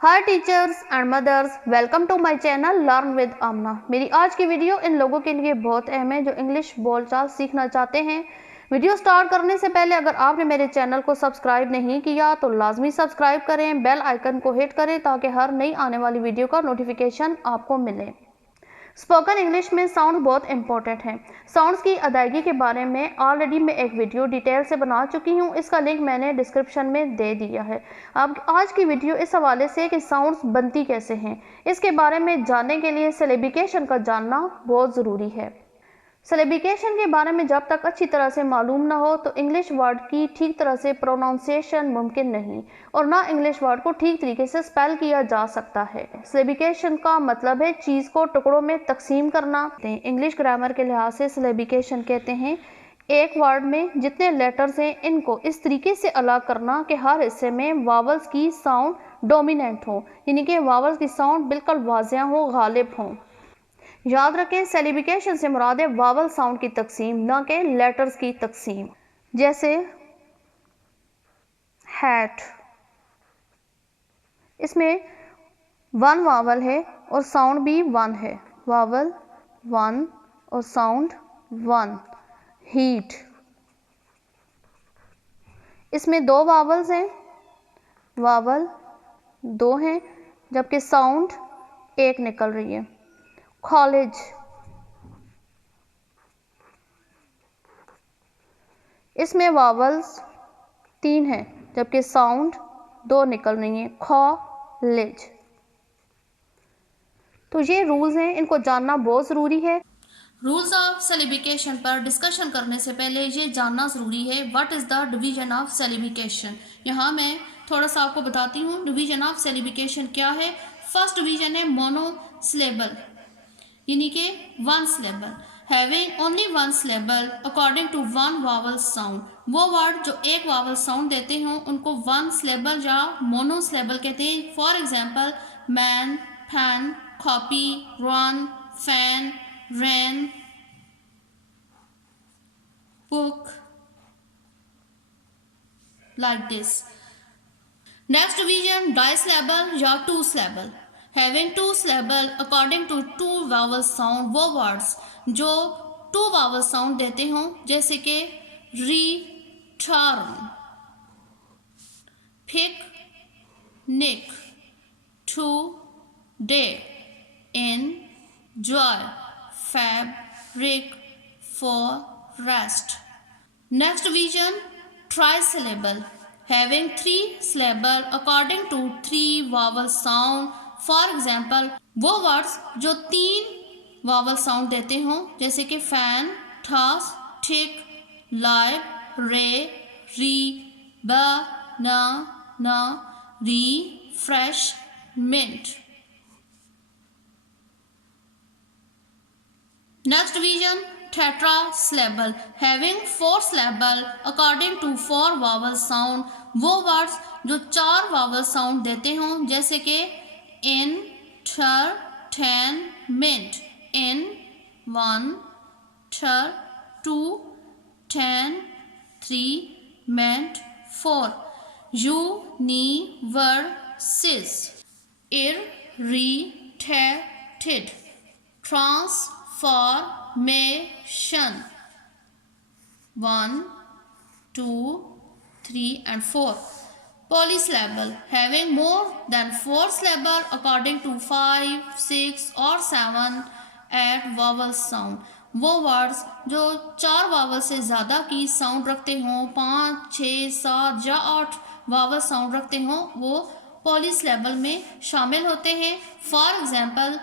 Hi teachers and mothers, welcome to my channel learn with Aamna. मेरी आज की video इन लोगों के लिए बहुत अहम है जो इंग्लिश बोलचाल सीखना चाहते हैं। वीडियो स्टार्ट करने से पहले अगर आपने मेरे चैनल को सब्सक्राइब नहीं किया तो लाजमी सब्सक्राइब करें, बेल आइकन को हिट करें ताकि हर नई आने वाली वीडियो का नोटिफिकेशन आपको मिले। स्पोकन इंग्लिश में साउंड बहुत इंपॉर्टेंट है। साउंड्स की अदायगी के बारे में ऑलरेडी मैं एक वीडियो डिटेल से बना चुकी हूँ, इसका लिंक मैंने डिस्क्रिप्शन में दे दिया है। अब आज की वीडियो इस हवाले से कि साउंड्स बनती कैसे हैं, इसके बारे में जानने के लिए सिलेबिकेशन का जानना बहुत ज़रूरी है। सिलेबिकेशन के बारे में जब तक अच्छी तरह से मालूम ना हो तो इंग्लिश वर्ड की ठीक तरह से प्रोनाउंसिएशन मुमकिन नहीं और ना इंग्लिश वर्ड को ठीक तरीके से स्पेल किया जा सकता है। सिलेबिकेशन का मतलब है चीज़ को टुकड़ों में तकसीम करना। इंग्लिश ग्रामर के लिहाज से सिलेबिकेशन कहते हैं एक वर्ड में जितने लेटर्स हैं इनको इस तरीके से अलग करना कि हर हिस्से में वावल्स की साउंड डोमिनेंट हो, यानी कि वावल्स की साउंड बिल्कुल वाज़िया हो, गालिब हो। याद रखें सिलेबिकेशन से मुराद है वावल साउंड की तकसीम, ना कि लेटर्स की तकसीम। जैसे हैट, इसमें वन वावल है और साउंड भी वन है, वावल वन और साउंड वन। हीट, इसमें दो वावल्स हैं, वावल दो हैं जबकि साउंड एक निकल रही है। कॉलेज, इसमें वावल्स तीन हैं जबकि साउंड दो निकल रही हैं। कॉलेज। तो ये रूल्स हैं, इनको जानना बहुत ज़रूरी है। रूल्स ऑफ सिलेबिकेशन पर डिस्कशन करने से पहले ये जानना ज़रूरी है what is the division of syllabication. यहाँ मैं थोड़ा सा आपको बताती हूँ डिवीजन ऑफ सिलेबिकेशन क्या है। फर्स्ट डिवीजन है मोनोसिलेबल, यानी कि one syllable, having only one syllable according to one vowel sound. वो वर्ड जो एक वावल साउंड देते हों उनको वन सिलेबल या मोनोसिलेबल कहते हैं। For example man, fan, copy, run, fan, ran, book, like this. Next division disyllable या two syllable, having two syllable according to two vowel sound। वो words जो two vowel sound देते हों जैसे कि return, picnic, today, enjoy, fabric, forest। Next division trisyllable, having three syllable according to three vowel sound। For example वो words जो तीन vowel sound देते हों जैसे कि fan, toss, tick, like, ray, re, banana, refreshment। Next division tetrasyllable, having four syllable according to four vowel sound। वो words जो चार vowel sound देते हों जैसे कि entertainment, in, one, ter, two, ten, three, ment, four। universes, irritated, transformation, one, two, three and four। Polysyllable, having more than four syllable according to 5, 6 or 7 8 vowel sound। वो words जो चार vowel से ज़्यादा की साउंड रखते हों, 5, 6, 7 या 8 vowel sound रखते हों वो पॉलीसिलेबल में शामिल होते हैं। For example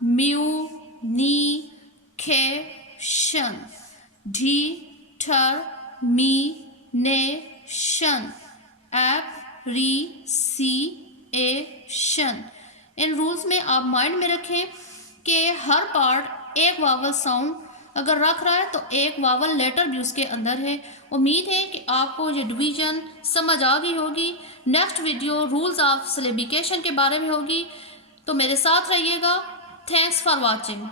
communication, determination, appreciation। In rules में आप माइंड में रखें कि हर पार्ट एक वावल साउंड अगर रख रहा है तो एक वावल लेटर भी उसके अंदर है। उम्मीद है कि आपको ये डिवीज़न समझ आ गई होगी। नेक्स्ट वीडियो रूल्स ऑफ सिलेबिकेशन के बारे में होगी, तो मेरे साथ रहिएगा। Thanks for watching.